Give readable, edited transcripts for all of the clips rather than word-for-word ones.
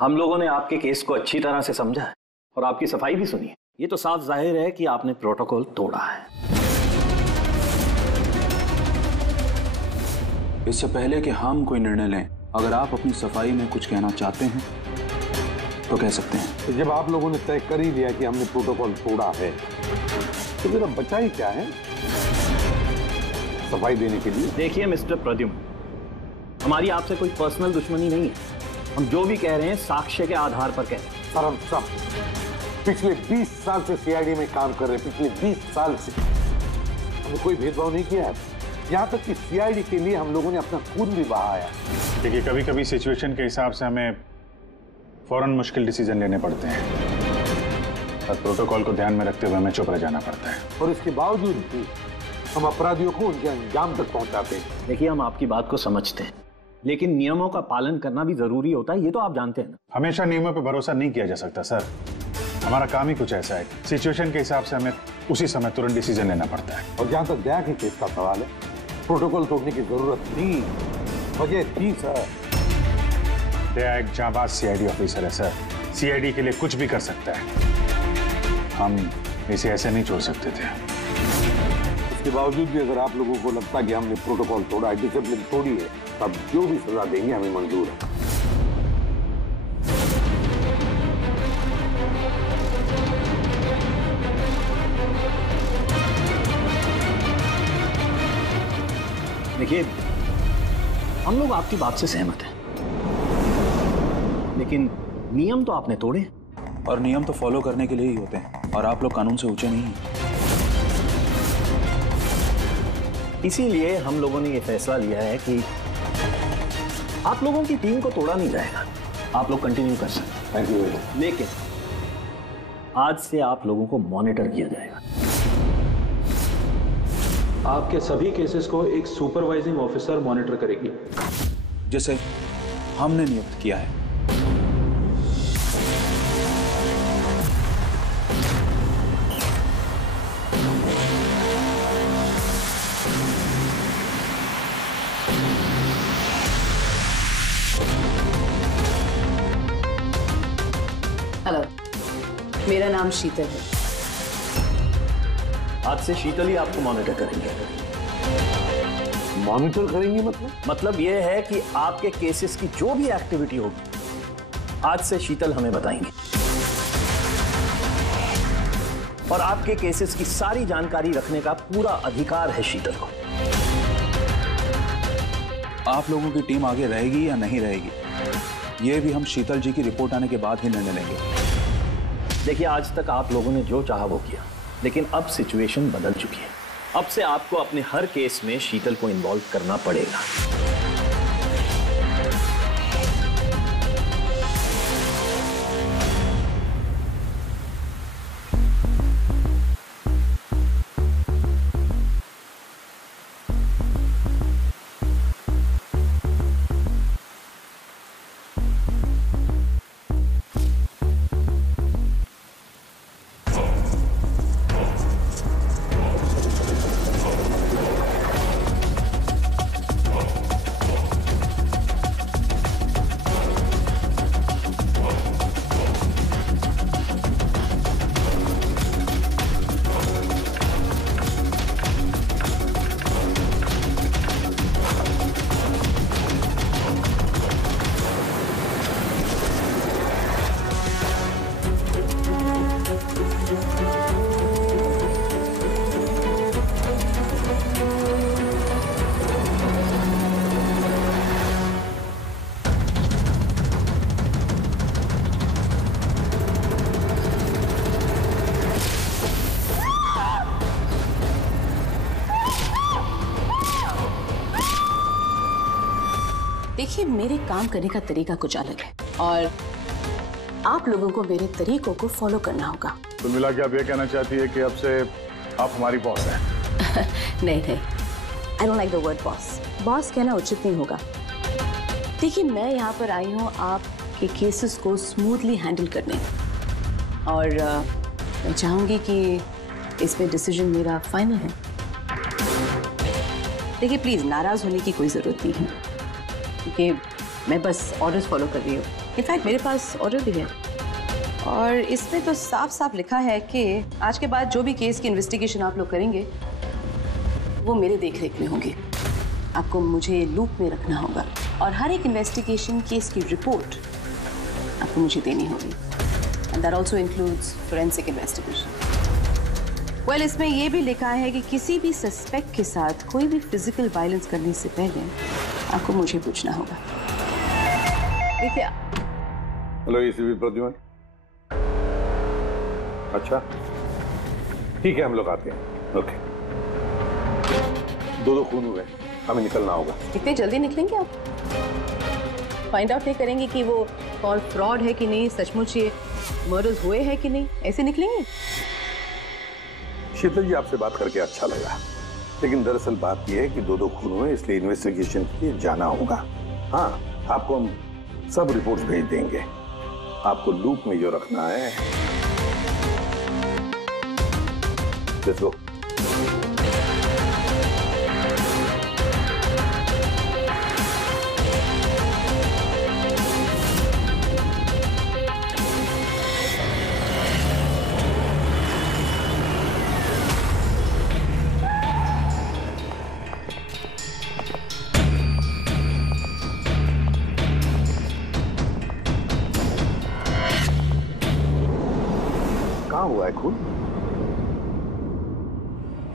हम लोगों ने आपके केस को अच्छी तरह से समझा है और आपकी सफाई भी सुनी है। ये तो साफ जाहिर है कि आपने प्रोटोकॉल तोड़ा है। इससे पहले कि हम कोई निर्णय लें, अगर आप अपनी सफाई में कुछ कहना चाहते हैं तो कह सकते हैं। तो जब आप लोगों ने तय कर ही लिया कि हमने प्रोटोकॉल तोड़ा है तो मेरा बचा ही क्या है सफाई देने के लिए। देखिए मिस्टर प्रद्युम्न, हमारी आपसे कोई पर्सनल दुश्मनी नहीं है। हम जो भी कह रहे हैं साक्ष्य के आधार पर कह रहे हैं। सर हम सब पिछले 20 साल से सीआईडी में काम कर रहे हैं। पिछले 20 साल से हमने कोई भेदभाव नहीं किया है। यहाँ तक कि सीआईडी के लिए हम लोगों ने अपना खून भी बहाया। देखिए, कभी कभी सिचुएशन के हिसाब से हमें फौरन मुश्किल डिसीजन लेने पड़ते हैं और प्रोटोकॉल को ध्यान में रखते हुए हमें चुप रह जाना पड़ता है। और इसके बावजूद भी हम अपराधियों को उनके अंजाम तक पहुंचाते हैं। देखिए, हम आपकी बात को समझते हैं, लेकिन नियमों का पालन करना भी जरूरी होता है, ये तो आप जानते हैं ना। हमेशा नियमों पर भरोसा नहीं किया जा सकता सर। हमारा काम ही कुछ ऐसा है, सिचुएशन के हिसाब से हमें उसी समय तुरंत डिसीजन लेना पड़ता है। और जहां तक दया के केस का सवाल है, प्रोटोकॉल तोड़ने की जरूरत थी, वजह थी सर। दया एक जांबाज सीआईडी ऑफिसर है सर, सीआईडी के लिए कुछ भी कर सकता है। हम इसे ऐसे नहीं छोड़ सकते थे। इसके बावजूद भी अगर आप लोगों को लगता कि हमने प्रोटोकॉल तोड़ा है, डिसिप्लिन तोड़ी है, तब जो भी सजा देंगे हमें मंजूर है। देखिए, हम लोग आपकी बात से सहमत हैं, लेकिन नियम तो आपने तोड़े। और नियम तो फॉलो करने के लिए ही होते हैं, और आप लोग कानून से ऊंचे नहीं हैं। इसीलिए हम लोगों ने ये फैसला लिया है कि आप लोगों की टीम को तोड़ा नहीं जाएगा, आप लोग कंटिन्यू कर सकते हैं। Thank you. लेकिन आज से आप लोगों को मॉनिटर किया जाएगा। आपके सभी केसेस को एक सुपरवाइजिंग ऑफिसर मॉनिटर करेगी, जैसे हमने नियुक्त किया है। हेलो, मेरा नाम शीतल है। आज से शीतल ही आपको मॉनिटर करेंगे। मॉनिटर करेंगे मतलब ये है कि आपके केसेस की जो भी एक्टिविटी होगी, आज से शीतल हमें बताएंगे, और आपके केसेस की सारी जानकारी रखने का पूरा अधिकार है शीतल को। आप लोगों की टीम आगे रहेगी या नहीं रहेगी, ये भी हम शीतल जी की रिपोर्ट आने के बाद ही निर्णय लेंगे। देखिए, आज तक आप लोगों ने जो चाहा वो किया, लेकिन अब सिचुएशन बदल चुकी है। अब से आपको अपने हर केस में शीतल को इन्वॉल्व करना पड़ेगा। देखिए, मेरे काम करने का तरीका कुछ अलग है और आप लोगों को मेरे तरीकों को फॉलो करना होगा। तो मिला के आप ये कहना चाहती है कि अब से आप हमारी बॉस हैं? नहीं, I don't like the word boss. Boss कहना उचित नहीं होगा। देखिए, मैं यहाँ पर आई हूँ आपके केसेस को स्मूथली हैंडल करने, और मैं चाहूँगी कि इसमें डिसीजन मेरा फाइनल है। देखिए, प्लीज़ नाराज़ होने की कोई ज़रूरत नहीं है, क्योंकि मैं बस ऑर्डर्स फॉलो कर रही हूँ। इनफैक्ट मेरे पास ऑर्डर भी है और इसमें तो साफ साफ लिखा है कि आज के बाद जो भी केस की इन्वेस्टिगेशन आप लोग करेंगे वो मेरे देखरेख में होंगी। आपको मुझे लूप में रखना होगा और हर एक इन्वेस्टिगेशन केस की रिपोर्ट आपको मुझे देनी होगी। And that also includes forensic investigation. Well, इसमें यह भी लिखा है कि किसी भी सस्पेक्ट के साथ कोई भी फिजिकल वायलेंस करने से पहले आपको मुझे पूछना होगा। देखिए। Hello ACP Pradyuman. अच्छा ठीक है, हम लोग आते हैं। ओके। दो खून हुए, हमें निकलना होगा। इतने जल्दी निकलेंगे आप? फाइंड आउट नहीं करेंगे कि वो कॉल फ्रॉड है कि नहीं, सचमुच ये मर्डर्स हुए हैं कि नहीं, ऐसे निकलेंगे? शीतल जी, आपसे बात करके अच्छा लगा, लेकिन दरअसल बात यह है कि दो खून हुए, इसलिए इन्वेस्टिगेशन के लिए जाना होगा। हाँ, आपको हम सब रिपोर्ट्स भेज देंगे। आपको लूप में जो रखना है। Let's go. कहाँ हुआ है खून?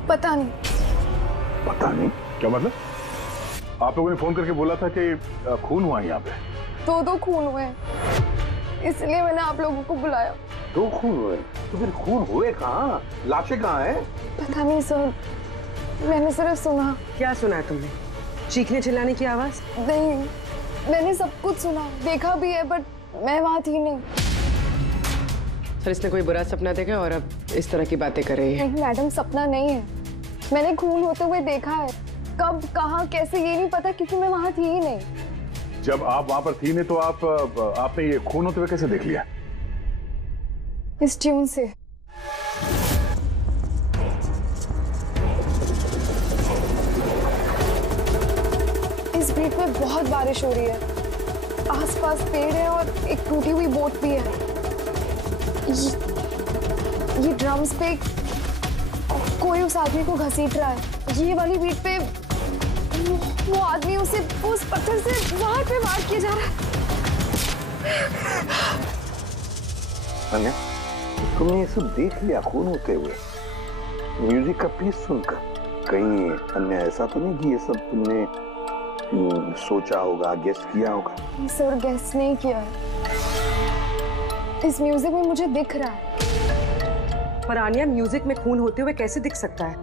पता नहीं। पता नहीं? क्या मतलब? आप लोगों ने फोन करके बोला था कि खून हुआ है यहाँ पे। दो खून हुए हैं, इसलिए मैंने आप लोगों को बुलाया। दो खून हुए? तो फिर खून हुए कहाँ? लाशें कहाँ हैं? पता नहीं सर, मैंने सिर्फ सुना। क्या सुना है तुमने? चीखने चिल्लाने की आवाज? नहीं, मैंने सब कुछ सुना, देखा भी है, बट मैं वहाँ थी नहीं। सर, इसने कोई बुरा सपना देखा और अब इस तरह की बातें कर रही है? नहीं मैडम, सपना नहीं है, मैंने खून होते हुए देखा है। कब, कहाँ, कैसे, ये नहीं पता क्योंकि मैं वहाँ थी ही नहीं। जब आप वहां पर थी नहीं तो आपने ये खून होते हुए कैसे देख लिया? इस ट्यून से। इस बीट में बहुत बारिश हो रही है, आसपास पेड़ है और एक टूटी हुई बोट भी है। ये ड्रम्स पे कोई उस आदमी को घसीट रहा है। ये वाली बीट पे वो आदमी उस पत्थर से बाहर पे वार किया जा रहा है। अन्या, तुमने ये सब देख लिया खून होते हुए, म्यूजिक का पीस सुनकर? कहीं अन्या ऐसा तो नहीं कि ये सब तुमने सोचा होगा, गेस किया होगा? सर, गेस नहीं किया है, इस म्यूजिक में मुझे दिख रहा है। पर आन्या, म्यूजिक में खून होते हुए कैसे दिख सकता है?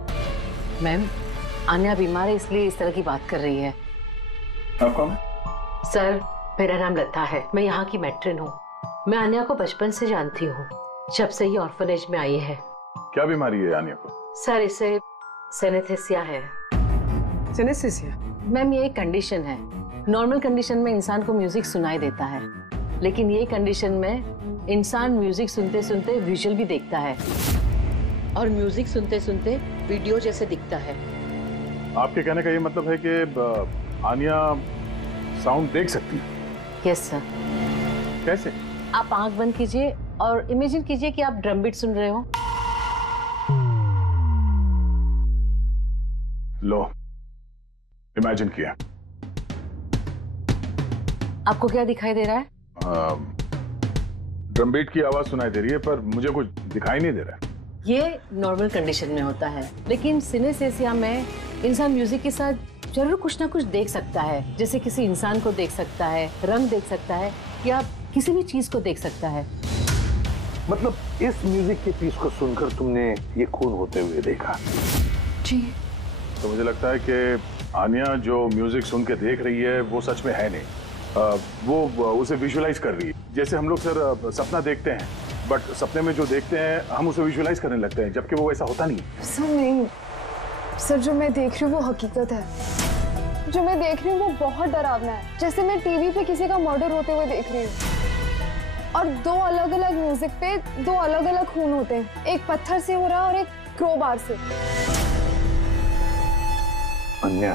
मैम, आन्या बीमार है इसलिए इस तरह की बात कर रही है। आप कौन है? सर, मेरा नाम लता है, मैं यहाँ की मैट्रिन हूँ। मैं आन्या को बचपन से जानती हूँ, जब से ही ऑर्फनेज में आई है। क्या बीमारी है आन्या को? सर, इसे सिनेस्थेसिया है। सिनेस्थेसिया? मैम, ये एक कंडीशन है। नॉर्मल कंडीशन में इंसान को म्यूजिक सुनाई देता है, लेकिन ये कंडीशन में इंसान म्यूजिक सुनते सुनते विजुअल भी देखता है और म्यूजिक सुनते सुनते वीडियो जैसे दिखता है। आपके कहने का ये मतलब है कि आन्या साउंड देख सकती है? Yes sir. कैसे? आप आंख बंद कीजिए और इमेजिन कीजिए कि आप ड्रम बीट सुन रहे हो। लो, इमेजिन किया। आपको क्या दिखाई दे रहा है? ड्रम बीट की आवाज सुनाई दे रही है, पर मुझे कुछ दिखाई नहीं दे रहा है। ये नॉर्मल कंडीशन में होता है, लेकिन सिनेस्थेसिया में इंसान म्यूजिक के साथ जरूर कुछ ना कुछ देख सकता है, जैसे किसी इंसान को देख सकता है, रंग देख सकता है, या किसी भी चीज को देख सकता है। मतलब इस म्यूजिक के पीस को सुनकर तुमने ये खून होते हुए देखा? जी। तो मुझे लगता है कि आन्या जो म्यूजिक सुन के देख रही है वो सच में है नहीं, वो उसे विजुअलाइज कर रही है। जैसे हम लोग सर सपना देखते हैं, बट सपने में जो देखते हैं हम उसे विजुअलाइज करने लगते हैं, जबकि वो वैसा होता नहीं। सर नहीं सर, जो मैं देख रही हूँ वो हकीकत है। जो मैं देख रही हूँ वो बहुत डरावना है, जैसे मैं टीवी पे किसी का मर्डर होते हुए देख रही हूँ। और दो अलग अलग म्यूजिक पे दो अलग अलग खून होते हैं, एक पत्थर से हो रहा और एक क्रोबार से। अन्या,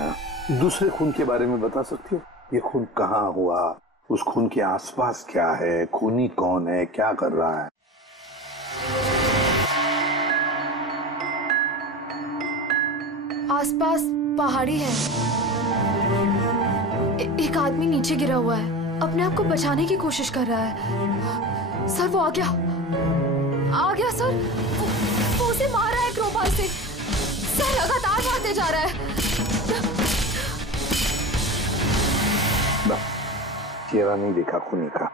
दूसरे खून के बारे में बता सकती हो? ये खून कहाँ हुआ, उस खून के आसपास क्या है, खूनी कौन है, क्या कर रहा है। आसपास पहाड़ी है, एक आदमी नीचे गिरा हुआ है, अपने आप को बचाने की कोशिश कर रहा है। सर वो आ गया सर, वो उसे मार रहा है क्रोबार से। सर लगातार मारते जा रहा है। चेहरा नहीं देखा खूनी का।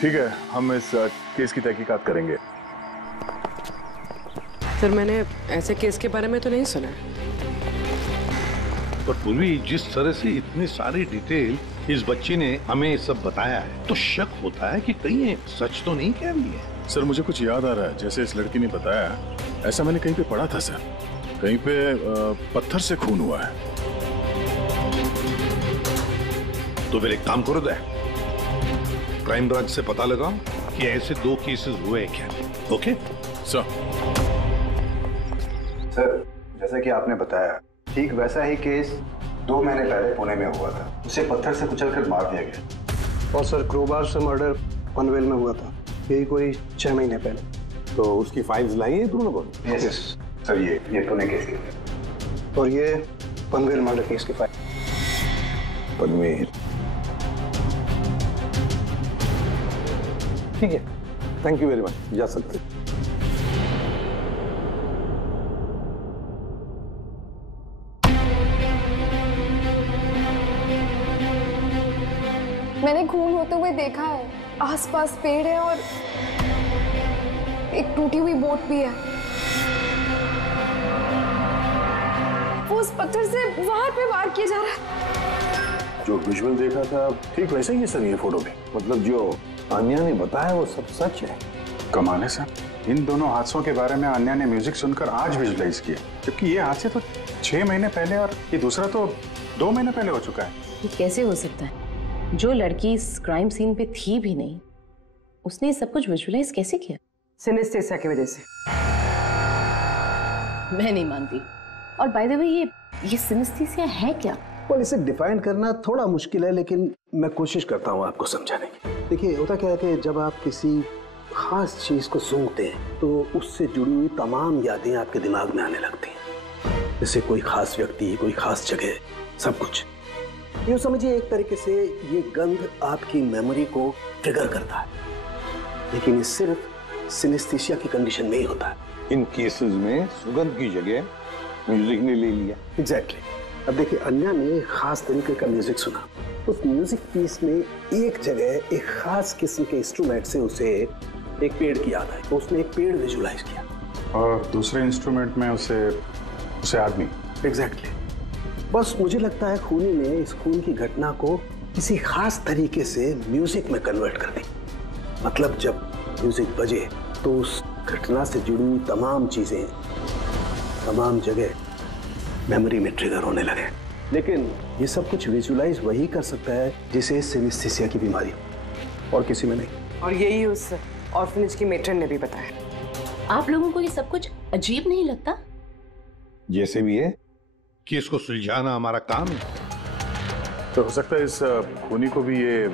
ठीक है, हम इस केस की तहकीकात करेंगे। सर मैंने ऐसे केस के बारे में तो नहीं सुना। पर पूर्वी, जिस तरह से इतनी सारी डिटेल इस बच्ची ने हमें सब बताया है, तो शक होता है कि कहीं सच तो नहीं कह रही है। सर मुझे कुछ याद आ रहा है, जैसे इस लड़की ने बताया, ऐसा मैंने कहीं पे पढ़ा था सर। कहीं पे पत्थर से खून हुआ है। तो फिर एक काम करो, दे क्राइम ब्रांच से पता लगाओ कि ऐसे 2 केसेस हुए हैं क्या। Okay sir. सर जैसा कि आपने बताया, ठीक वैसा ही केस 2 महीने पहले पुणे में हुआ था। उसे पत्थर से कुचलकर मार दिया गया। और सर क्रोबार से मर्डर पनवेल में हुआ था, यही कोई 6 महीने पहले। तो उसकी फाइल्स लाई है तुम लोगों ने? यस सर, ये पुणे केस की। और ये पनवेल मर्डर केस की फाइल। पनवेल, ठीक है, थैंक यू वेरी मच, जा सकते। मैंने खून होते हुए देखा है। आसपास पेड़ है और एक टूटी हुई बोट भी है। वो उस पत्थर से वहां पे वार किया जा रहा है। जो विजुअल देखा था ठीक वैसे ही है सर ये फोटो में। मतलब जो आन्या ने बताया वो सब सच है। कमाल है सर, इन दोनों हादसों के बारे में आन्या ने म्यूजिक सुनकर आज विजुलाइज किया, जबकि ये हादसे तो 6 महीने पहले और ये दूसरा तो 2 महीने पहले हो चुका है। ये कैसे हो सकता है? जो लड़की इस क्राइम सीन पे थी भी नहीं, उसने सब कुछ विजुअलाइज कैसे किया? सिनेस्थेसिया की वजह से। मैं नहीं मानती। और बाय द वे ये सिनेस्थेसिया है क्या? और इसे डिफाइन करना थोड़ा मुश्किल है, लेकिन मैं कोशिश करता हूँ आपको समझाने की। देखिए होता क्या है कि जब आप किसी खास चीज को सूंघते हैं तो उससे जुड़ी हुई तमाम यादें आपके दिमाग में आने लगती हैं। जैसे कोई खास व्यक्ति, कोई खास जगह, सब कुछ। यूँ समझिए एक तरीके से ये गंध आपकी मेमोरी को ट्रिगर करता है, लेकिन ये सिर्फ सिनेस्थेसिया की कंडीशन में ही होता है। इन केसेस में सुगंध की जगह म्यूजिक ने ले लिया। एग्जैक्टली। अब देखिए अन्या ने एक खास तरीके का म्यूजिक सुना। उस म्यूजिक पीस में एक जगह एक खास किस्म के इंस्ट्रूमेंट से उसे एक पेड़ की याद आई, तो उसने एक पेड़ विजुलाइज किया। और दूसरे इंस्ट्रूमेंट में उसे आदमी। एग्जैक्टली। बस मुझे लगता है खूनी ने इस खून की घटना को किसी खास तरीके से म्यूजिक में कन्वर्ट कर दी। मतलब जब म्यूजिक बजे तो उस घटना से जुड़ी हुई तमाम चीजें, तमाम जगह मेमोरी में ट्रिगर होने लगे। लेकिन ये सब कुछ विजुलाइज वही कर सकता है जिसे सिनेस्थेसिया की बीमारी हो, और किसी में नहीं। और यही उस ऑर्फनेज की मेट्रन ने भी बताया। आप लोगों को ये सब कुछ अजीब नहीं लगता? जैसे भी है, केस को सुलझाना हमारा काम है। तो हो सकता है इस खूनी को भी ये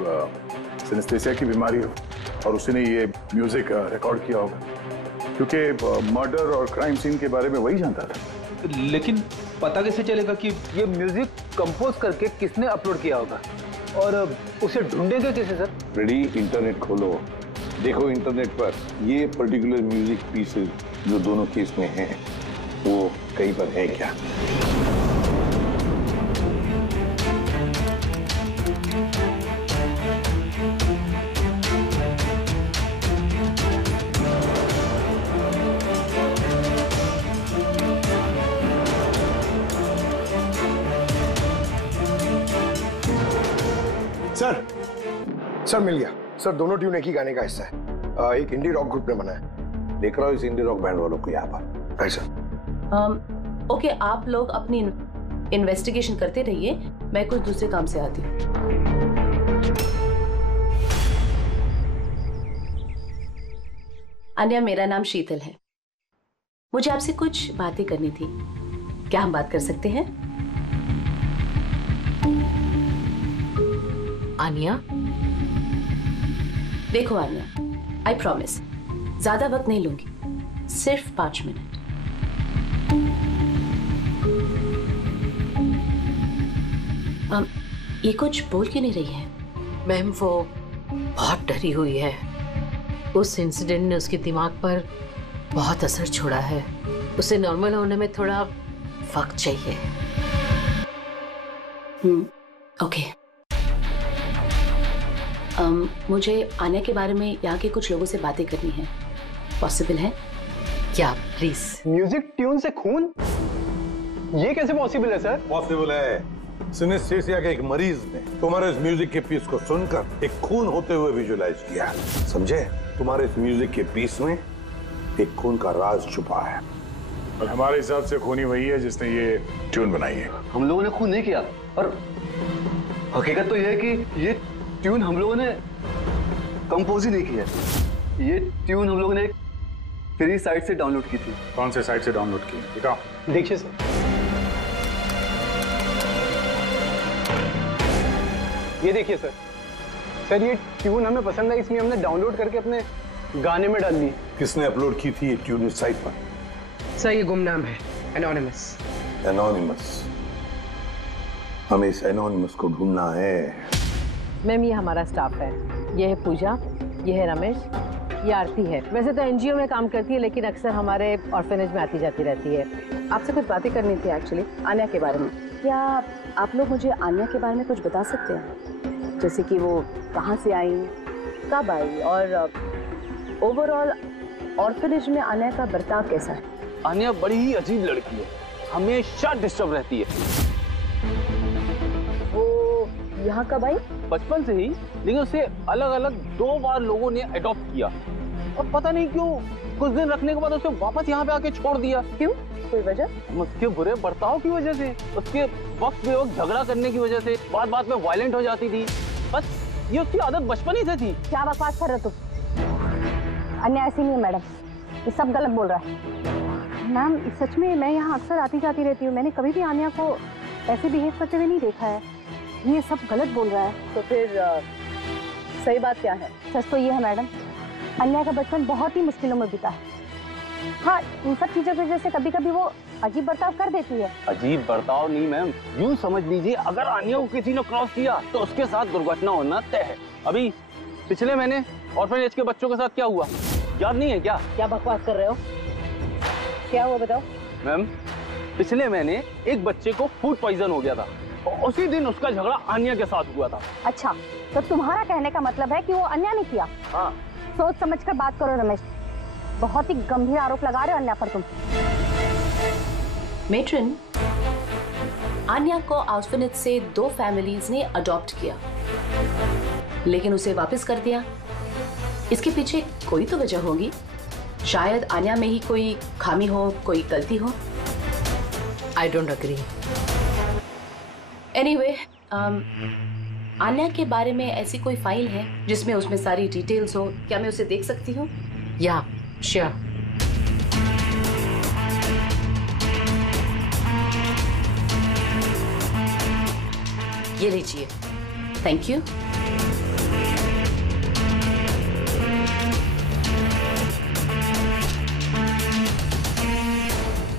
सिनेस्थेसिया की बीमारी हो और उसने ये म्यूजिक रिकॉर्ड किया होगा, क्योंकि मर्डर और क्राइम सीन के बारे में वही जानता था। लेकिन पता कैसे चलेगा कि ये म्यूजिक कंपोज करके किसने अपलोड किया होगा, और उसे ढूंढेंगे कैसे सर? रेडी, इंटरनेट खोलो, देखो इंटरनेट पर ये पर्टिकुलर म्यूजिक पीसेस जो दोनों केस में हैं वो कहीं पर है क्या। सर मिल गया सर। दोनों ट्यून एक ही गाने का हिस्सा है, एक इंडी रॉक ग्रुप ने बना है। देख रहा हूँ इस इंडी रॉक बैंड वालों को यहाँ पर। सर ओके, आप लोग अपनी इन्वेस्टिगेशन करते रहिए, मैं कुछ दूसरे काम से आती हूँ। अन्या, मेरा नाम शीतल है। मुझे आपसे कुछ बातें करनी थी, क्या हम बात कर सकते हैं? आनिया, देखो आनिया, आई प्रॉमिस ज्यादा वक्त नहीं लूंगी, सिर्फ 5 मिनट। ये कुछ बोल क्यों नहीं रही है? मैम वो बहुत डरी हुई है। उस इंसिडेंट ने उसके दिमाग पर बहुत असर छोड़ा है। उसे नॉर्मल होने में थोड़ा वक्त चाहिए। ओके। मुझे आनिया के बारे में यहाँ के कुछ लोगों से बातें करनी है, पॉसिबल है क्या? प्लीज। म्यूजिक ट्यून से खून, ये कैसे पॉसिबल है सर? पॉसिबल है। सिनेस्थेसिया के एक मरीज ने तुम्हारे इस म्यूजिक के पीस को सुनकर एक खून होते हुए विजुअलाइज किया, समझे? तुम्हारे इस म्यूजिक के पीस में एक खून का राज छुपा है। और हमारे हिसाब से खूनी वही है जिसने ये ट्यून बनाई है। हम लोगों ने खून नहीं किया, और हकीकत तो यह है कि ये ट्यून हम लोगों ने कंपोज ही नहीं की है। ये ट्यून हम लोगों ने एक फ्री साइट से डाउनलोड की थी। कौन से साइट से डाउनलोड की? दिखाओ। देखिए सर, ये देखिए सर। सर ये ट्यून हमें पसंद आई, इसलिए हमने डाउनलोड करके अपने गाने में डाल दी। किसने अपलोड की थी ये ट्यून इस साइट पर? सर ये गुमनाम है, एनोनिमस। एनोनिमस? हमें इस एनोनिमस को ढूंढना है। मैम ये हमारा स्टाफ है। ये है पूजा, ये है रमेश, ये आरती है। वैसे तो एनजीओ में काम करती है लेकिन अक्सर हमारे ऑर्फेनेज में आती जाती रहती है। आपसे कुछ बातें करनी थी एक्चुअली आनिया के बारे में। क्या आप लोग मुझे आनिया के बारे में कुछ बता सकते हैं? जैसे कि वो कहाँ से आई, कब आई, और ओवरऑल ऑर्फेनेज में आनिया का बर्ताव कैसा है? आनिया बड़ी ही अजीब लड़की है, हमेशा डिस्टर्ब रहती है। वो यहाँ कब आई? बचपन से ही, लेकिन उसे अलग अलग 2 बार लोगों ने अडॉप्ट किया, और पता नहीं क्यों कुछ दिन रखने के बाद उसे वापस यहाँ पे आके छोड़ दिया। क्यों? कोई वजह? उसके बुरे बर्ताव की वजह से, उसके वक्त बेवक्त झगड़ा करने की वजह से, बात बात में वायलेंट हो जाती थी। बस ये उसकी आदत बचपन ही से थी। क्या बकवास कर रहे हो तुम? अन्य ऐसी नहीं है मैडम, ये सब गलत बोल रहा है। मैम सच में मैं यहाँ अक्सर आती जाती रहती हूँ, मैंने कभी भी आनिया को ऐसे बिहेव करते हुए नहीं देखा है। ये सब गलत बोल रहा है। तो फिर सही बात क्या है? सच तो ये है मैडम, अन्या का बचपन बहुत ही मुश्किलों में बीता है। हाँ, इन सब चीजों की वजह से कभी कभी वो अजीब बर्ताव कर देती है। अजीब बर्ताव नहीं मैम, यूं समझ लीजिए अगर आनिया को किसी ने क्रॉस किया तो उसके साथ दुर्घटना होना तय है। अभी पिछले महीने ऑर्फनेज के बच्चों के साथ क्या हुआ, याद नहीं है क्या? क्या बकवास कर रहे हो? क्या हुआ बताओ? मैम पिछले महीने एक बच्चे को फूड पॉइजन हो गया था, और उसी दिन उसका झगड़ा आनिया के साथ हुआ था। अच्छा, तो तुम्हारा कहने का मतलब है कि वो अन्या ने किया? हाँ। सोच समझ कर बात करो रमेश, बहुत ही गंभीर आरोप लगा रहे हो अन्या पर तुम। मेट्रन, आनिया को ऑर्फनेज से 2 फैमिलीज ने अडॉप्ट किया, लेकिन उसे वापस कर दिया। इसके पीछे कोई तो वजह होगी। शायद आनिया में ही कोई खामी हो, कोई गलती हो। I don't agree. एनीवे, आनिया के बारे में ऐसी कोई फाइल है जिसमें उसमें सारी डिटेल्स हो? क्या मैं उसे देख सकती हूँ? या श्योर। ये लीजिए। Thank you.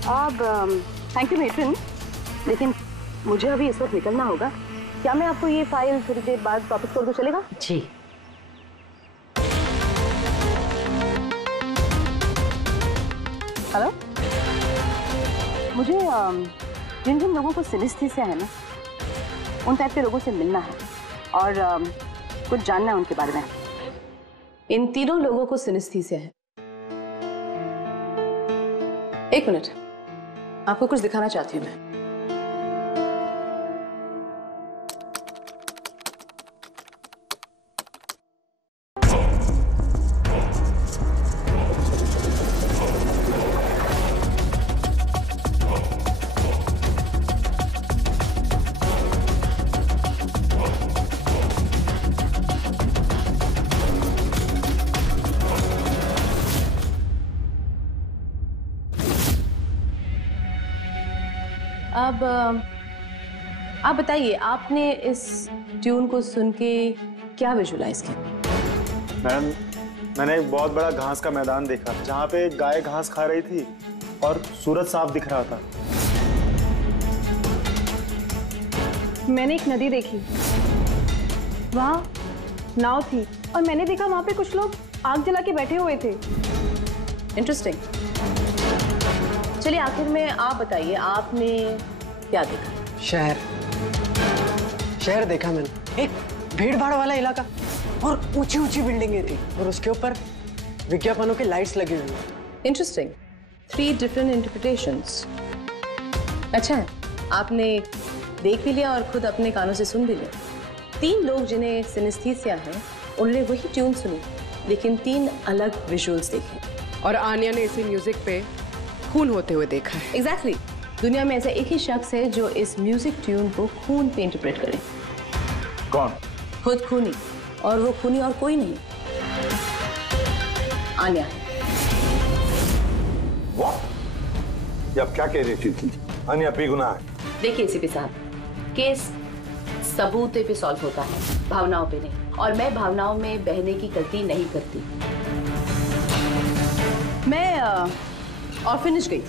अब थैंक यू मेट्रन, लेकिन मुझे अभी इस वक्त निकलना होगा। क्या मैं आपको ये फाइल थोड़ी देर बाद वापस कर दूं, चलेगा? जी। हेलो, मुझे जिन जिन लोगों को सिनेस्थीसिया है ना, उन टाइप के लोगों से मिलना है और कुछ जानना है उनके बारे में। इन तीनों लोगों को सिनेस्थीसिया है। एक मिनट, आपको कुछ दिखाना चाहती हूँ मैं। अब आप बताइए, आपने इस ट्यून को सुन के क्या विजुलाइज किया? मैम, मैंने एक बहुत बड़ा घास का मैदान देखा जहाँ पे गाय घास खा रही थी और सूरज साफ दिख रहा था। मैंने एक नदी देखी, वहाँ नाव थी और मैंने देखा वहाँ पे कुछ लोग आग जला के बैठे हुए थे। इंटरेस्टिंग। चलिए आखिर में आप बताइए, आपने क्या देखा? शहर देखा मैंने, एक भीड़ भाड़ वाला इलाका और ऊंची ऊंची बिल्डिंगें थी और उसके ऊपर विज्ञापनों के लाइट्स लगी हुई। इंटरेस्टिंग। 3 different interpretations. अच्छा है, आपने देख भी लिया और खुद अपने कानों से सुन भी लिया। 3 लोग जिन्हें सिनेस्थीसिया है, उन्होंने वही ट्यून सुनी लेकिन 3 अलग विजुअल्स देखे। और आन्या ने इसी म्यूजिक पे खून होते हुए देखा है। एग्जैक्टली। दुनिया में ऐसा एक ही शख्स है जो इस म्यूजिक ट्यून को खून पे इंटरप्रेट करे। कौन? खुद खूनी, और वो खूनी और कोई नहीं, आन्या। वाह, ये आप क्या कह रही थी? आन्या बेगुनाह है। देखिए सीपी साहब, केस सबूत पे सॉल्व होता है, भावनाओं पे नहीं, और मैं भावनाओं में बहने की गलती नहीं करती। मैं ऑर्फनेज गई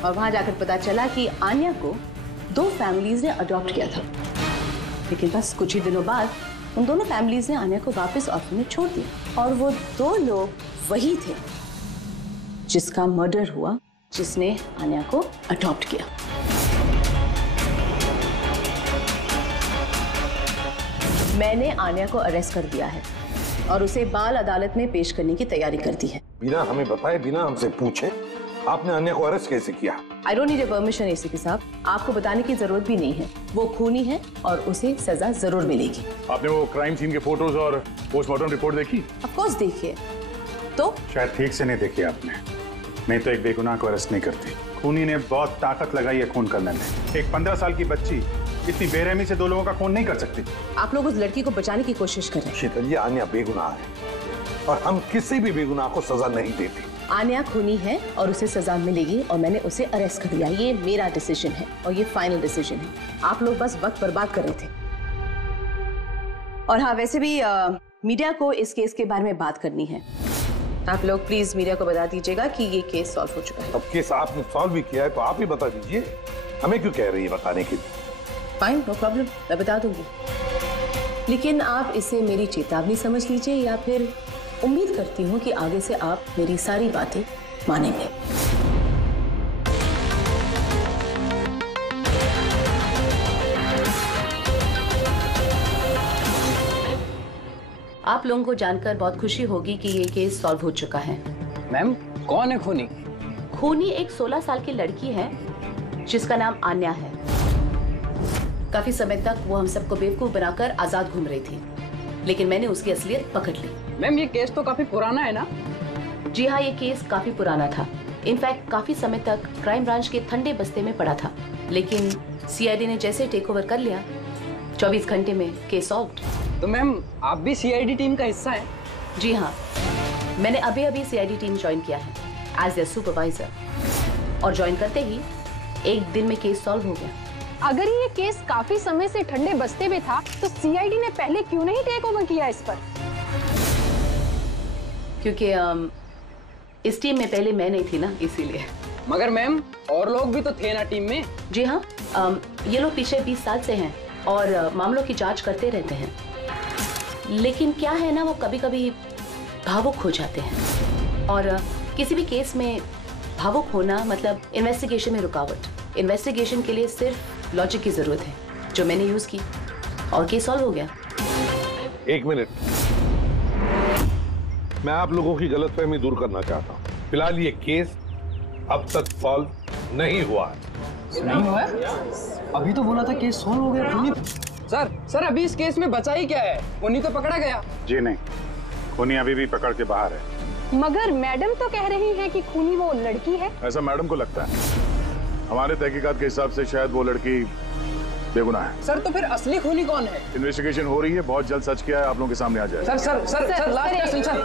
और वहां जाकर पता चला कि आन्या को 2 फैमिलीज ने अडॉप्ट किया था, लेकिन बस कुछ ही दिनों बाद उन दोनों फैमिलीज ने आन्या को वापस ऑर्फनेज छोड़ दिया। और वो 2 लोग वही थे जिसका मर्डर हुआ, जिसने आन्या को अडॉप्ट किया। मैंने आन्या को अरेस्ट कर दिया है और उसे बाल अदालत में पेश करने की तैयारी कर दी है। बिना हमें बताए, बिना हमसे पूछे आपने आन्या को अरेस्ट कैसे किया? I don't need a permission ACP साहब, आपको बताने की जरूरत भी नहीं है। वो खूनी है और उसे सजा जरूर मिलेगी। आपने वो क्राइम सीन के फोटोज और पोस्टमार्टम रिपोर्ट देखी? ऑफ कोर्स देखिए। तो शायद ठीक से नहीं देखी आपने, नहीं तो एक बेगुनाह को अरेस्ट नहीं करती। खूनी ने बहुत ताकत लगाई है खून करने में। एक 15 साल की बच्ची इतनी बेरहमी से 2 लोगों का खून नहीं कर सकती। आप लोग उस लड़की को बचाने की कोशिश करें। शीतल जी, आन्या बेगुनाह है और हम किसी भी बेगुनाह को सजा नहीं देते। आन्या खूनी है और उसे सजा मिलेगी और मैंने उसे अरेस्ट कर लिया। ये मेरा डिसीजन है और ये फाइनल डिसीजन है। आप लोग बस वक्त बर्बाद कर रहे थे। और हाँ, वैसे भी मीडिया को इस केस के बारे में बात करनी है। आप लोग प्लीज मीडिया को बता दीजिएगा कि ये केस सॉल्व हो चुका है। अब केस आपने सॉल्व भी किया है तो आप ही बता दीजिए, हमें क्यों कह रही है बताने के लिए? फाइन, नो प्रॉब्लम, मैं बता दूंगी। लेकिन आप इसे मेरी चेतावनी समझ लीजिए या फिर उम्मीद करती हूँ कि आगे से आप मेरी सारी बातें मानेंगे। आप लोगों को जानकर बहुत खुशी होगी कि ये केस सॉल्व हो चुका है। मैम, कौन है खूनी? खूनी एक 16 साल की लड़की है जिसका नाम आन्या है। काफी समय तक वो हम सबको बेवकूफ बनाकर आजाद घूम रही थी, लेकिन मैंने उसकी असलियत पकड़ ली। मैम, ये केस तो काफी पुराना है ना? जी हाँ, ये केस काफी पुराना था। इनफैक्ट काफी समय तक क्राइम ब्रांच के ठंडे बस्ते में पड़ा था, लेकिन सीआईडी ने जैसे टेक ओवर कर लिया, 24 घंटे में केस सॉल्व्ड। तो मैम, आप भी सीआईडी टीम का हिस्सा हैं? जी हाँ, मैंने अभी सीआईडी टीम ज्वाइन किया है एज ए सुपरवाइजर, और ज्वाइन करते ही एक दिन में केस सॉल्व हो गया। अगर ये केस काफी समय से ठंडे बस्ते में था तो सीआईडी ने पहले क्यों नहीं टेक ओवर किया इस पर? क्योंकि इस टीम में पहले मैं नहीं थी ना, इसीलिए। मगर मैम, और लोग भी तो थे ना टीम में? जी हाँ, ये लोग पीछे 20 साल से हैं और मामलों की जांच करते रहते हैं, लेकिन क्या है ना, वो कभी कभी भावुक हो जाते हैं। और किसी भी केस में भावुक होना मतलब इन्वेस्टिगेशन में रुकावट। इन्वेस्टिगेशन के लिए सिर्फ लॉजिक की जरूरत है, जो मैंने यूज की और केस सॉल्व हो गया। 1 मिनट, मैं आप लोगों की गलतफहमी दूर करना चाहता हूँ। फिलहाल ये केस अब तक सॉल्व नहीं हुआ है। नहीं हुआ है? अभी तो बोला था केस सॉल्व हो गया। सर, अभी इस केस में बचा ही क्या है? खूनी तो पकड़ा गया। जी नहीं, खूनी अभी भी पकड़ के बाहर है। मगर मैडम तो कह रही है कि खूनी वो लड़की है। ऐसा मैडम को लगता है। हमारे तहकीकात के हिसाब से शायद वो लड़की बेगुनाह है। सर, तो फिर असली खूनी कौन है? इन्वेस्टिगेशन हो रही है, बहुत जल्द सच क्या है आप लोगों के सामने आ जाएगा। Sir, last question sir.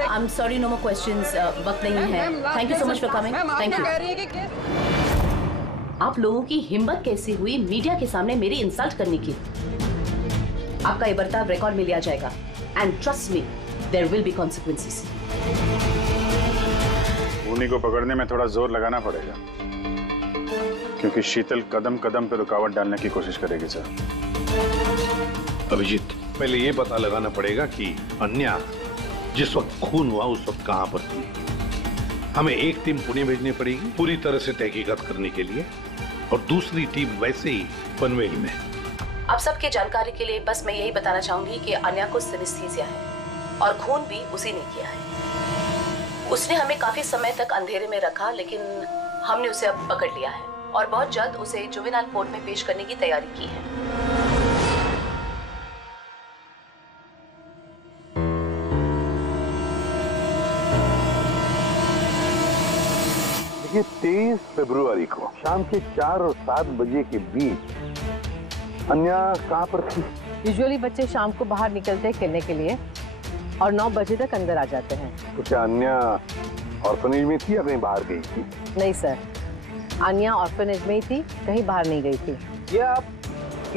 I am sorry, no more questions, वक्त नहीं है। Thank you so much for coming. Thank you. आप लोगों की हिम्मत कैसी हुई मीडिया के सामने मेरी इंसल्ट करने की? आपका ये बर्ताव रिकॉर्ड में लिया जाएगा and trust me there will be consequences. उन्हीं को पकड़ने में थोड़ा जोर लगाना पड़ेगा, क्योंकि शीतल कदम कदम पे रुकावट डालने की कोशिश करेगी सर। अभिजीत, पहले ये पता लगाना पड़ेगा कि अन्या जिस वक्त खून हुआ उस वक्त कहां पर थी। हमें एक टीम पुणे भेजनी पड़ेगी पूरी तरह से तहकीकात करने के लिए, और दूसरी टीम वैसे ही पनवेल में। आप सबके जानकारी के लिए बस मैं यही बताना चाहूंगी कि अन्या को सिनेस्थीसिया है और खून भी उसी ने किया है। उसने हमें काफी समय तक अंधेरे में रखा, लेकिन हमने उसे अब पकड़ लिया है और बहुत जल्द उसे जुवेनाइल कोर्ट में पेश करने की तैयारी की है। देखिए 23 फरवरी को शाम के 4 और 7 बजे के बीच अन्या कहाँ पर थी? यूजुअली बच्चे शाम को बाहर निकलते हैं खेलने के लिए और 9 बजे तक अंदर आ जाते हैं। तो क्या अन्या ऑर्फनेज में थी या कहीं बाहर गई थी? नहीं सर, अन्या ऑर्फनेज में ही थी, कहीं बाहर नहीं गई थी। ये आप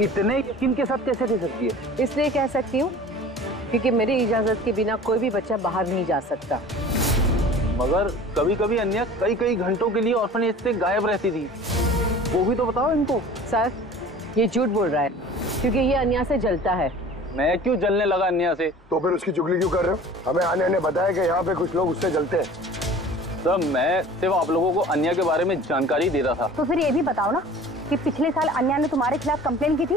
इतने यकीन के साथ कैसे कह सकती है? इसलिए कह सकती हूँ क्योंकि मेरी इजाजत के बिना कोई भी बच्चा बाहर नहीं जा सकता। मगर कभी कभी अन्या कई कई घंटों के लिए ऑर्फनेज से गायब रहती थी, वो भी तो बताओ इनको। सर ये झूठ बोल रहा है क्योंकि ये अन्या से जलता है। मैं क्यों जलने लगा अन्या से? तो फिर उसकी चुगली क्यों कर रहे हो? हमें अन्या ने बताया कि यहाँ पे कुछ लोग उससे जलते हैं। सर मैं सिर्फ आप लोगों को अन्या के बारे में जानकारी दे रहा था। तो फिर ये भी बताओ ना कि पिछले साल अन्या ने तुम्हारे खिलाफ कंप्लेन की थी।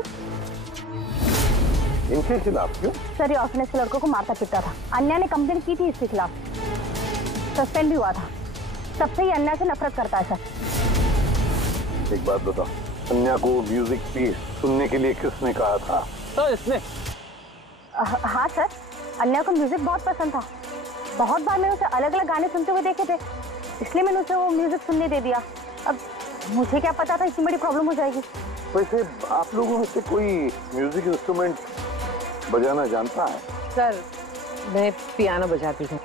इनके खिलाफ क्यों? सर ये ऑर्फनेज के लड़कों को मारता पीटता था, अन्या ने कंप्लेन की थी इसके खिलाफ, सस्पेंड भी हुआ था। तब से ही अन्या से नफरत करता है सर। एक बात बताओ, अन्या को म्यूजिक पीस सुनने के लिए किसने कहा था? सर इसने। हाँ सर, अन्या को म्यूजिक बहुत पसंद था। बहुत बार मैंने उसे अलग अलग गाने सुनते हुए देखे थे, इसलिए मैंने उसे वो म्यूजिक सुनने दे दिया। अब मुझे क्या पता था इतनी बड़ी प्रॉब्लम हो जाएगी। वैसे आप लोगों में से कोई म्यूजिक इंस्ट्रूमेंट बजाना जानता है? सर मैं पियानो बजाती हूँ।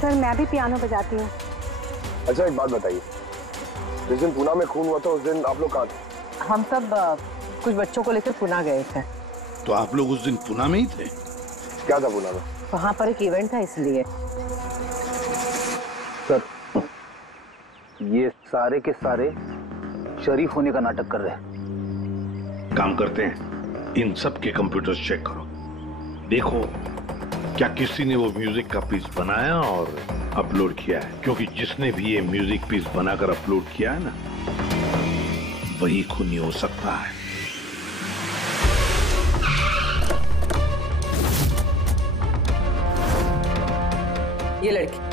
सर मैं भी पियानो बजाती हूँ। अच्छा एक बात बताइए, जिस दिन पुणे में खून हुआ था उस दिन आप लोग कहाँ थे? हम सब कुछ बच्चों को लेकर पुणे गए थे। तो आप लोग उस दिन पुणे में ही थे? क्या था पुणे में? वहाँ पर एक इवेंट था इसलिए। सर ये सारे के सारे शरीफ होने का नाटक कर रहे हैं। काम करते हैं, इन सब के कंप्यूटर्स चेक करो, देखो क्या किसी ने वो म्यूजिक का पीस बनाया और अपलोड किया है, क्योंकि जिसने भी ये म्यूजिक पीस बनाकर अपलोड किया है ना, वही खूनी हो सकता है। ये लड़की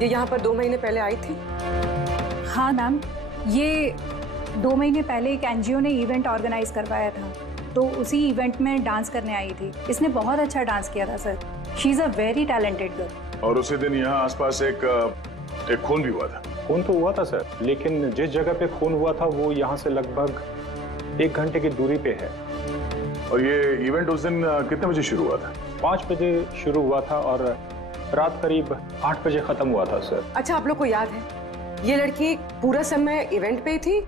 ये यहाँ पर 2 महीने पहले आई थी। हाँ मैम, ये 2 महीने पहले एक एनजीओ ने इवेंट ऑर्गेनाइज करवाया था, तो उसी इवेंट में डांस करने आई थी। इसने बहुत अच्छा डांस किया था sir. She is a very talented girl. और उसी दिन यहाँ आसपास एक खून भी हुआ था। खून तो हुआ था सर, लेकिन जिस जगह पे खून हुआ था वो यहाँ से लगभग 1 घंटे की दूरी पे है। और ये इवेंट उस दिन कितने बजे शुरू हुआ था? 5 बजे शुरू हुआ था और रात करीब 8 बजे खत्म हुआ था सर। अच्छा आप लोग को याद है ये लड़की पूरा समय इवेंट पे ही थी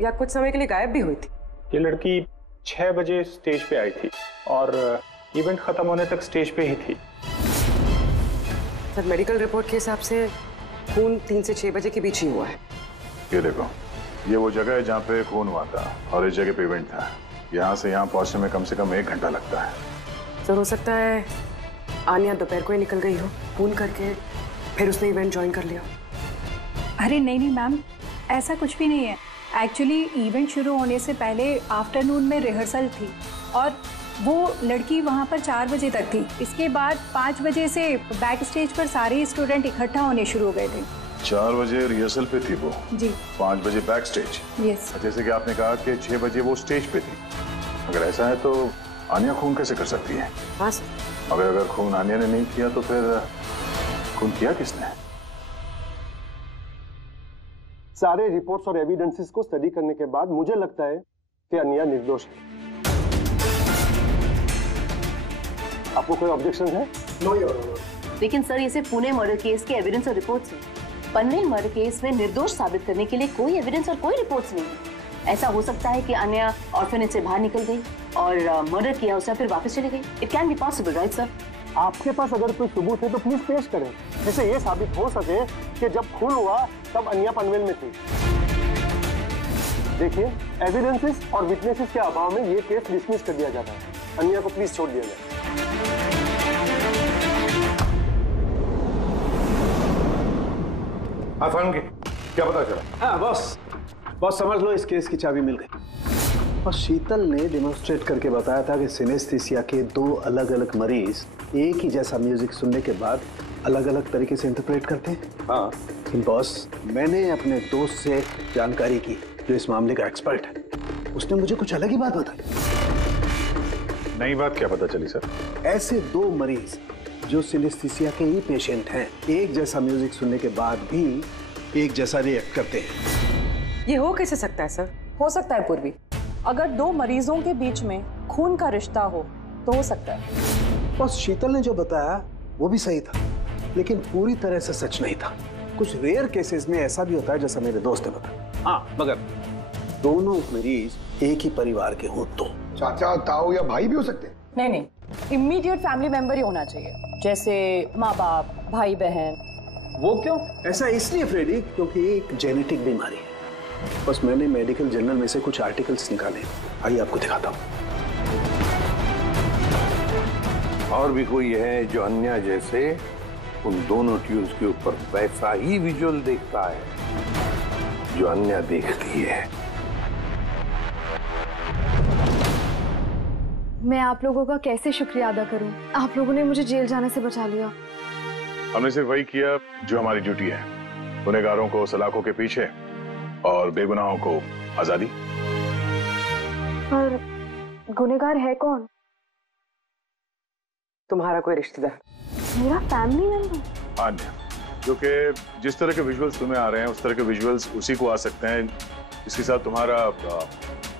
या कुछ समय के लिए गायब भी हुई थी? ये लड़की 6 बजे स्टेज पे आई थी और इवेंट खत्म होने तक स्टेज पे ही थी। सर मेडिकल रिपोर्ट के हिसाब से खून 3 से 6 बजे के बीच ही हुआ है। ये देखो, ये वो जगह है जहाँ पे खून हुआ था और इस जगह पे इवेंट था। यहाँ से यहाँ पहुँचने में कम से कम 1 घंटा लगता है। सर हो सकता है आन्या दोपहर को ही निकल गई हो खून करके, फिर उसने इवेंट ज्वाइन कर लिया। अरे नहीं नहीं मैम, ऐसा कुछ भी नहीं है। एक्चुअली इवेंट शुरू होने से पहले आफ्टरनून में रिहर्सल थी और वो लड़की वहाँ पर 4 बजे तक थी। इसके बाद 5 बजे से बैक स्टेज पर सारे स्टूडेंट इकट्ठा होने शुरू हो गए थे। 4 बजे रिहर्सल पे थी वो जी, 5 बजे बैक स्टेज। यस। जैसे कि आपने कहा कि 6 बजे वो स्टेज पे थी। अगर ऐसा है तो आन्या खून कैसे कर सकती है? हाँ सर। अगर खून आन्या ने नहीं किया तो फिर खून किया किसने? सारे रिपोर्ट्स और एविडेंसेस को स्टडी करने के बाद मुझे लगता है कि अन्या निर्दोष है। आपको कोई ऑब्जेक्शन है? No your honour. लेकिन सर ये सिर्फ पुणे मर्डर केस के एविडेंस और रिपोर्ट्स हैं। पनवेल मर्डर केस में निर्दोष साबित करने के लिए कोई एविडेंस और कोई रिपोर्ट्स नहीं है। ऐसा हो सकता है कि अन्या ऑर्फनेज से बाहर निकल गई और मर्डर किया उसने फिर वापस चली गई। It can be possible, right sir? आपके पास अगर कोई सबूत है तो प्लीज पेश करें, जिससे ये साबित हो सके कि जब खून हुआ तब अन्या पनवेल में थी। देखिए, एविडेंसेस और विटनेसेस के अभाव में ये केस डिसमिस कर दिया जाता है। अन्या को प्लीज छोड़ दिया जाए। क्या पता चला? हाँ बॉस समझ लो, इस केस की चाबी मिल गई। और शीतल ने डेमोन्स्ट्रेट करके बताया था कि सिनेस्थीसिया के 2 अलग अलग मरीज एक ही जैसा म्यूजिक सुनने के बाद अलग अलग तरीके से इंटरप्रेट करते हैं। हाँ बॉस, मैंने अपने दोस्त से जानकारी की जो इस मामले का एक्सपर्ट है। उसने मुझे कुछ अलग ही बात बताई। नई बात क्या पता चली सर? ऐसे 2 मरीज जो सिनेस्थीसिया के ही पेशेंट हैं, एक जैसा म्यूजिक सुनने के बाद भी एक जैसा रिएक्ट करते हैं। ये हो कैसे सकता है सर? हो सकता है पूर्वी, अगर 2 मरीजों के बीच में खून का रिश्ता हो तो हो सकता है। बस शीतल ने जो बताया वो भी सही था, लेकिन पूरी तरह से सच नहीं था। कुछ रेयर केसेस में ऐसा भी होता है जैसा मेरे दोस्त ने बताया। हाँ, मगर दोनों मरीज एक ही परिवार के हो तो चाचा, ताऊ या भाई भी हो सकते हैं? नहीं, इमीडिएट फैमिली मेंबर ही होना चाहिए, जैसे माँ बाप, भाई बहन। वो क्यों? ऐसा इसलिए फ्रेडी क्योंकि एक जेनेटिक बीमारी है। बस मैंने मेडिकल जर्नल में से कुछ आर्टिकल्स निकाले, आइए आपको दिखाता हूँ। और भी कोई है जो अन्या जैसे उन दोनों ट्यून्स के ऊपर वैसा ही विजुअल देखता है जो अन्या देखती है? मैं आप लोगों का कैसे शुक्रिया अदा करूं? आप लोगों ने मुझे जेल जाने से बचा लिया। हमने सिर्फ वही किया जो हमारी ड्यूटी है, गुनहगारों को सलाखों के पीछे और बेगुनाहों को आजादी। पर गुनहगार है कौन? तुम्हारा कोई रिश्तेदार। मेरा फैमिली मेंबर? अन्या, जो कि जिस तरह के विजुअल्स तुम्हें आ रहे हैं उस तरह के विजुअल्स उसी को आ सकते हैं जिसके साथ तुम्हारा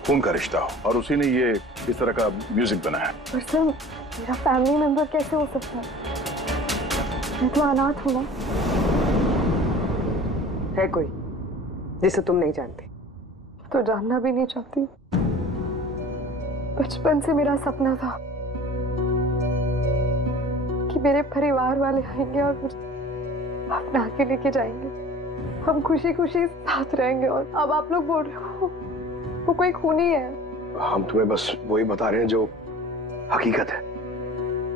खून का रिश्ता हो, और उसी ने ये इस तरह का म्यूजिक बनाया। पर सर, मेरा फैमिली मेंबर कैसे हो सकता है? मैं तो अनाथ हूँ ना। है कोई जिसे तुम नहीं जानती? तो जानना भी नहीं चाहती। बचपन से मेरा सपना था कि मेरे परिवार वाले आएंगे और मुझे अपना के लेके जाएंगे, हम खुशी खुशी साथ रहेंगे। और अब आप लोग बोल रहे हो वो कोई खूनी है। हम तुम्हें बस वही बता रहे हैं जो हकीकत है।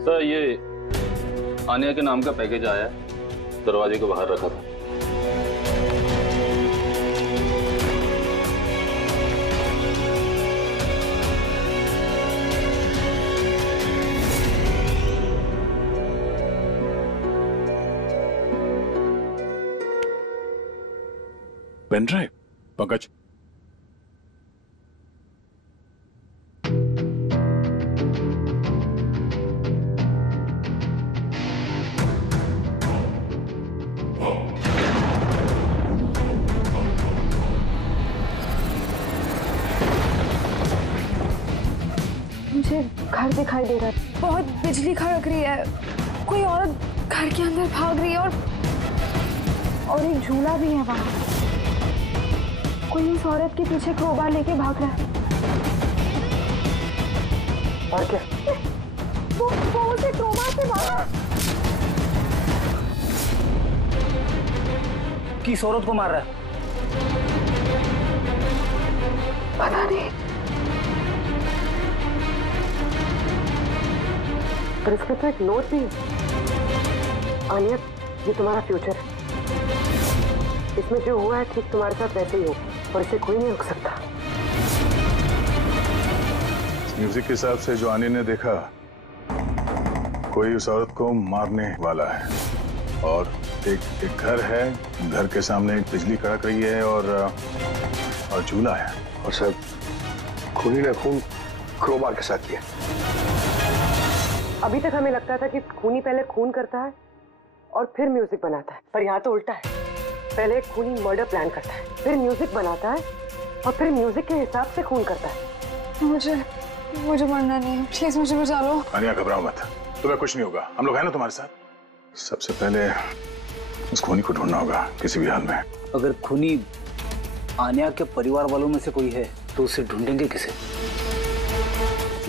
सर, ये आन्या के नाम का पैकेज आया है, दरवाजे के बाहर रखा था। Pen drive? पंकज, मुझे घर दिखाई दे रहा है, बहुत बिजली खड़क रही है, कोई औरत घर के अंदर भाग रही है और एक झूला भी है वहाँ। कोई इस औरत के पीछे क्रोबार लेके भाग रहा है। और क्या? वो उसे क्रोबार से मारा। किस औरत को मार रहा है? पता नहीं। पर इसमें तो एक नोट भी है। आन्या, ये तुम्हारा फ्यूचर है। इसमें जो हुआ है ठीक तुम्हारे साथ वैसे ही हो और इसे कोई नहीं रोक सकता। इस म्यूजिक के हिसाब से जो आन्या ने देखा, कोई उस औरत को मारने वाला है, और एक घर है, घर के सामने एक बिजली कड़क रही है और झूला है। और सर, खूनी ने खून क्रोबार के साथ किया। अभी तक हमें लगता था कि खूनी पहले खून करता है और फिर म्यूजिक बनाता है, पर यहाँ तो उल्टा है। पहले एक खूनी मर्डर प्लान करता है, फिर म्यूजिक बनाता है और फिर म्यूजिक के हिसाब से खून करता है। मुझे मरना नहीं है, प्लीज मुझे बचा लो। आन्या, घबराओ मत, तुम्हें कुछ नहीं होगा, हम लोग हैं ना तुम्हारे साथ। सबसे पहले उस खूनी को ढूंढना होगा किसी भी हाल में। अगर खूनी आन्या के परिवार वालों में से कोई है तो उसे ढूंढेंगे किसे?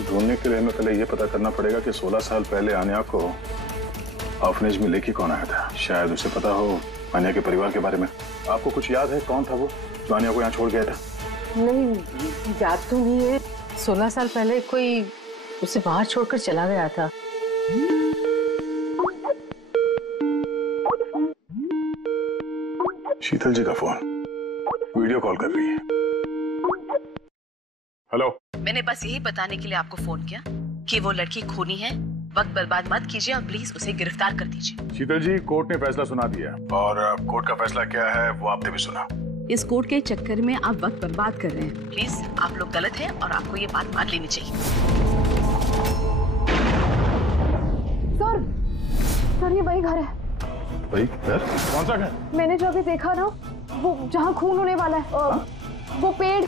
ढूंढने के लिए हमें पहले ये पता करना पड़ेगा कि 16 साल पहले आन्या को ऑर्फनेज में लेके कौन आया था। शायद उसे पता हो आन्या के परिवार के बारे में। आपको कुछ याद है कौन था वो जो आन्या को यहाँ छोड़ गया था? नहीं, याद तो नहीं है। 16 साल पहले कोई उसे बाहर छोड़कर चला गया था। शीतल जी का फोन, वीडियो कॉल कर रही है। हेलो। मैंने बस यही बताने के लिए आपको फोन किया कि वो लड़की खूनी है। वक्त बर्बाद मत कीजिए और प्लीज उसे गिरफ्तार कर दीजिए। शीतल जी, कोर्ट ने फैसला सुना दिया और कोर्ट का फैसला क्या है वो आपने भी सुना। इस कोर्ट के चक्कर में आप वक्त बर्बाद कर रहे हैं। प्लीज आप लोग गलत हैं और आपको ये बात मान लेनी चाहिए। सर ये वही घर है। वही घर? कौन सा घर? मैंने जो अभी देखा ना, वो जहाँ खून होने वाला है, वो पेड़,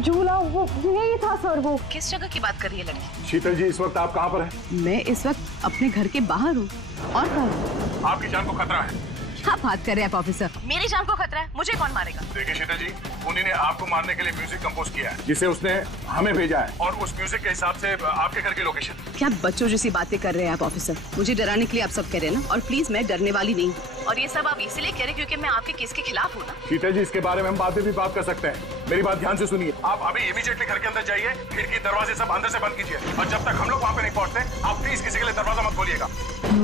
झूला, वो यही था सर। वो किस जगह की बात कर रही है लड़की? शीतल जी, इस वक्त आप कहाँ पर हैं? मैं इस वक्त अपने घर के बाहर हूँ। और कहाँ? आपकी जान को खतरा है। क्या बात कर रहे हैं आप ऑफिसर? मेरी जान को खतरा है? मुझे कौन मारेगा? देखिए शीतल जी, खूनी ने आपको मारने के लिए म्यूजिक कंपोज किया है जिसे उसने हमें भेजा है और उस म्यूजिक के हिसाब से आपके घर की लोकेशन। क्या बच्चों जैसी बातें कर रहे हैं आप ऑफिसर? मुझे डराने के लिए आप सब कह रहे हैं ना? और प्लीज मैं डरने वाली नहीं हूँ। और ये सब आप इसीलिए कह रहे हैं क्योंकि मैं आपके केस के खिलाफ हूँ ना? शीतल जी, इसके बारे में हम बाद में भी बात कर सकते हैं। मेरी बात ध्यान से सुनिए। आप अभी इमीडिएटली घर के अंदर जाइए, खिड़की दरवाजे सब अंदर से बंद कीजिए और जब तक हम लोग वहाँ पे नहीं पहुँचते आप प्लीज किसी के लिए दरवाजा मत खोलिएगा।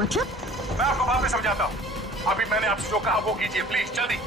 मतलब? मैं आपको बाद में समझाता हूँ। अभी मैंने आपसे जो कहा वो कीजिए प्लीज, जल्दी।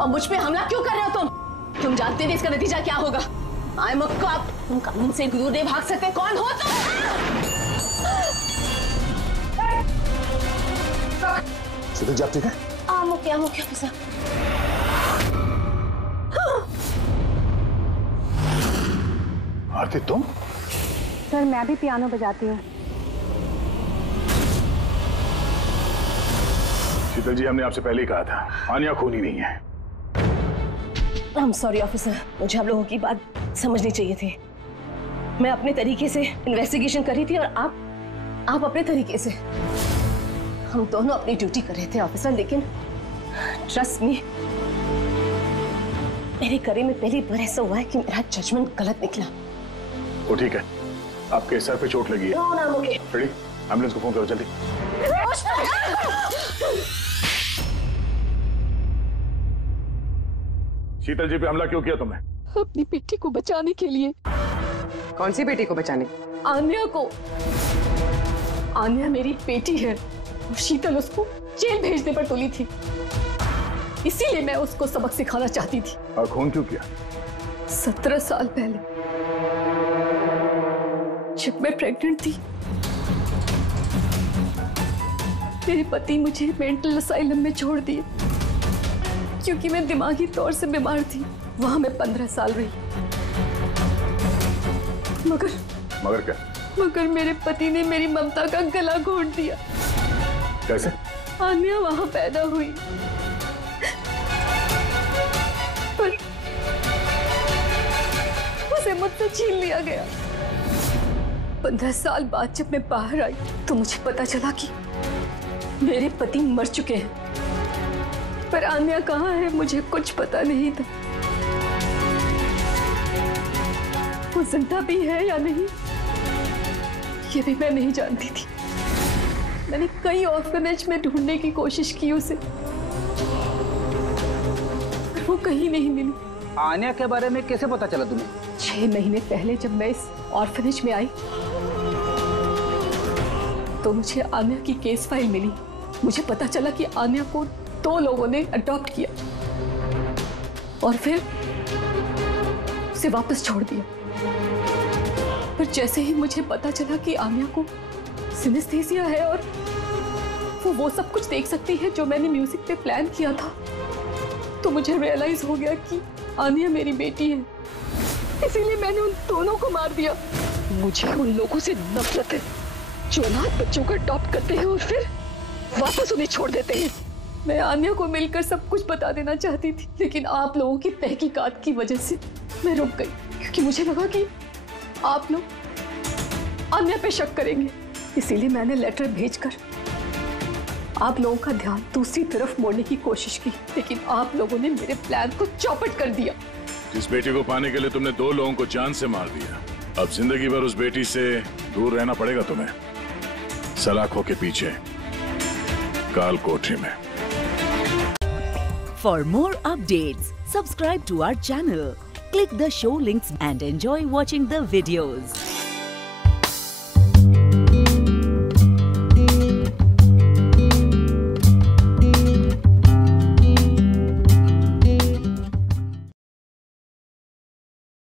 और मुझ पे हमला क्यों कर रहे हो तुम? तुम जानते नहीं इसका नतीजा क्या होगा। I am a cop. तुम कानून से दूर नहीं भाग सकते। कौन हो तुम? शीतल जी, आप ठीक है? आम ओके ऑफिसर। आरती, तुम? सर मैं भी पियानो बजाती हूँ। शीतल जी, हमने आपसे पहले ही कहा था आन्या खूनी नहीं है। आई एम सॉरी ऑफिसर, मुझे आप लोगों की बात समझनी चाहिए थी। मैं अपने तरीके से इन्वेस्टिगेशन कर रही थी और आप अपने तरीके से। हम दोनों अपनी ड्यूटी कर रहे थे ऑफिसर, लेकिन ट्रस्ट मी, मेरे करियर में पहली बार ऐसा हुआ है कि मेरा जजमेंट गलत निकला। वो ठीक है, आपके सर पे चोट लगी है। रेडी? एम्बुलेंस को फोन करो जल्दी। शीतल जी पे हमला क्यों किया तुमने? अपनी बेटी को बचाने के लिए। कौन सी बेटी को बचाने? आन्या को। आन्या मेरी बेटी है और शीतल उसको जेल भेजने पर तुली थी। इसीलिए मैं उसको सबक सिखाना चाहती थी। और खून क्यों किया? 17 साल पहले जब मैं प्रेग्नेंट थी, मेरे पति मुझे मेंटल असाइलम में छोड़ दिए क्योंकि मैं दिमागी तौर से बीमार थी। वहां मैं 15 साल रही। मगर क्या? मगर मेरे पति ने मेरी ममता का गला घोंट दिया। कैसे? आन्या वहां पैदा हुई, पर उसे मुझसे छीन लिया गया। 15 साल बाद जब मैं बाहर आई तो मुझे पता चला कि मेरे पति मर चुके हैं, पर आन्या कहाँ है मुझे कुछ पता नहीं था। वो जिंदा भी है या नहीं ये भी मैं नहीं जानती थी। मैंने कई ऑर्फनेज में ढूंढने की कोशिश की उसे, पर वो कहीं नहीं मिली। आन्या के बारे में कैसे पता चला तुम्हें? 6 महीने पहले जब मैं इस ऑर्फनेज में आई तो मुझे आन्या की केस फाइल मिली। मुझे पता चला कि आन्या को 2 लोगों ने अडॉप्ट किया और फिर उसे वापस छोड़ दिया। पर जैसे ही मुझे पता चला कि आन्या को सिनेस्थेसिया है और वो सब कुछ देख सकती है जो मैंने म्यूजिक पे प्लान किया था, तो मुझे रियलाइज हो गया कि आन्या मेरी बेटी है। इसीलिए मैंने उन दोनों को मार दिया। मुझे उन लोगों से नफरत है जो अनाथ बच्चों को अडॉप्ट करते हैं और फिर वापस उन्हें छोड़ देते हैं। मैं आन्या को मिलकर सब कुछ बता देना चाहती थी, लेकिन आप लोगों की तहकीकात की वजह से मैं रुक गई, क्योंकि मुझे लगा कि आप लोग आन्या पे शक करेंगे। इसीलिए मैंने लेटर भेजकर आप लोगों का ध्यान दूसरी तरफ मोड़ने की कोशिश की, लेकिन आप लोगों ने मेरे प्लान को चौपट कर दिया। जिस बेटी को पाने के लिए तुमने 2 लोगों को जान से मार दिया, अब जिंदगी भर उस बेटी से दूर रहना पड़ेगा तुम्हें, सलाखों के पीछे काल कोठरी में। For more updates, subscribe to our channel, click the show links and enjoy watching the videos.